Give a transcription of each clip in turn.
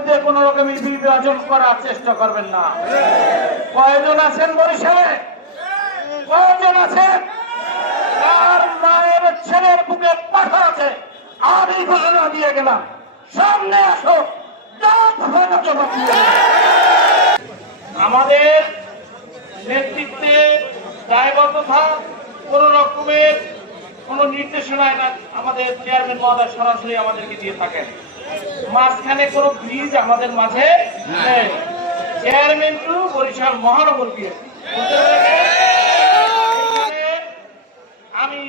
মধ্যে কোন রকমের বিভাজন করার চেষ্টা করবেন না। কয়জন আছেন বরিশালে? কয়জন আছেন? তার মায়ের ছেলের বুকে পাঠা আছে, আমি ঘোষণা দিয়ে গেলাম, সামনে আসো, আমাদের নেতৃত্বে দায়বদ্ধতা কোন রকমের কোন নির্দেশনা আমাদের চেয়ারম্যান মহোদয় সরাসরি আমাদেরকে দিয়ে থাকেন। মাঝখানে কোন ব্রিজ আমাদের মাঝে নেই। চেয়ারম্যান টু বরিশাল মহানগর বিএনপি। আমি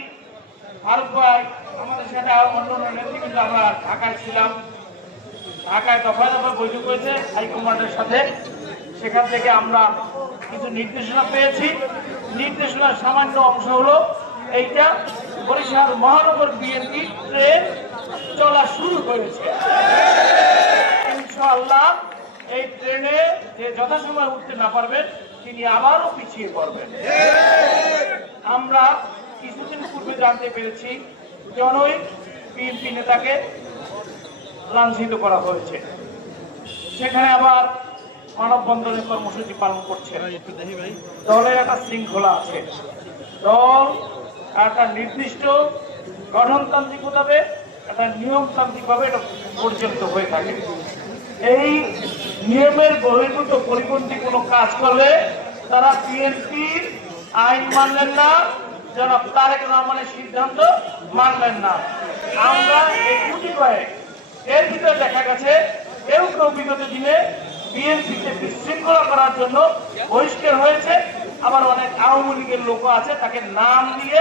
ফারুক ভাই আমাদের সাথে অন্যান্য নেতৃবৃন্দ আমরা ঢাকায় ছিলাম। ঢাকায় দফায় দফায় বৈঠক হয়েছে হাইকমান্ডের সাথে। সেখান থেকে আমরা কিছু নির্দেশনা পেয়েছি। নির্দেশনার সামান্য অংশ হলো এইটা, বরিশাল মহানগর বিএনপি ট্রেন চলা শুরু করেছে। ইনশাআল্লাহ এই ট্রেনে যে যথাসময় উঠতে না পারবেন তিনি আবারও পিছিয়ে পড়বেন। আমরা কিছুদিন পূর্বে জানতে পেরেছি জনৈক বিএনপি নেতাকে লাঞ্ছিত করা হয়েছে। সেখানে আবার মানববন্ধনের কর্মসূচি পালন করছে। দলের একটা শৃঙ্খলা আছে, দল একটা নির্দিষ্ট গঠনতান্ত্রিকভাবে একটা নিয়মতান্ত্রিকভাবে এটা পরিচালিত হয়ে থাকে। এই নিয়মের বহির্ভূত পরিপন্থী কোনো কাজ করলে তারা বিএনপির আইন মানলেন না, জনাব তারেক রহমানের সিদ্ধান্ত মানলেন না। আমরা এই দুটি কয়েক এর ভিতরে দেখা গেছে কেউ কেউ বিগত দিনে বিএনপিতে বিশৃঙ্খলা করার জন্য বহিষ্কার হয়েছে। আবার অনেক আওয়ামী লীগের লোক আছে, তাকে নাম দিয়ে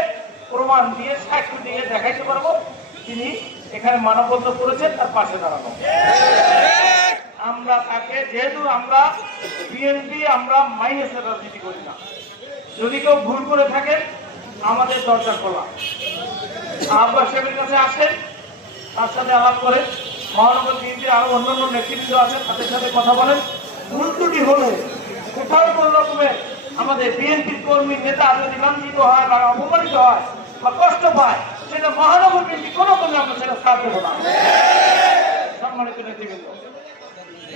প্রমাণ দিয়ে সাক্ষ্য দিয়ে দেখাইতে পারবো তিনি এখানে মানববন্ধন করেছেন, তার পাশে দাঁড়ানো। আমরা তাকে যেহেতু আমরা বিএনপি আমরা মাইনাসের রাজনীতি করি না। যদি কেউ ভুল করে থাকেন আমাদের দরজা খোলা, আব্বাস সাহেবের কাছে আসেন, তার সাথে আলাপ করেন। মহানগর বিএনপির আরো অন্যান্য নেতৃবৃন্দ আছেন, তাদের সাথে কথা বলেন। ভুল ত্রুটি হলে কোথাও কোন রকমের আমাদের বিএনপির কর্মী নেতা যদি লাঞ্ছিত হয় বা অপমানিত হয় বা কষ্ট পায়, সেটা মহানগর বিএনপি কোনো কোনো আমরা সেটা ছাড় দেবো না। সম্মানিত নেতৃবৃন্দ,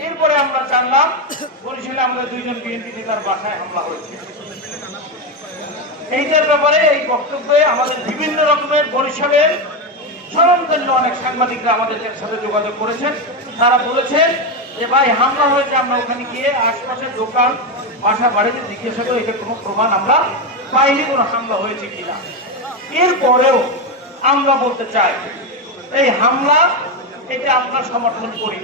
এরপরে আমরা জানলাম বরিশালে আমাদের দুইজন বিএনপি নেতার বাসায় হামলা হয়েছে। এইটার ব্যাপারে এই বক্তব্যে আমাদের বিভিন্ন রকমের বরিশালের স্বনামধন্য অনেক সাংবাদিকরা আমাদের সাথে যোগাযোগ করেছেন। তারা বলেছেন যে ভাই হামলা হয়েছে, আমরা ওখানে গিয়ে আশপাশের দোকান বাসা বাড়িতে জিজ্ঞাসা করে এটা কোনো প্রমাণ আমরা পাইনি কোনো হামলা হয়েছে কিনা। এরপরেও আমরা বলতে চাই এই হামলা এটা আমরা সমর্থন করি।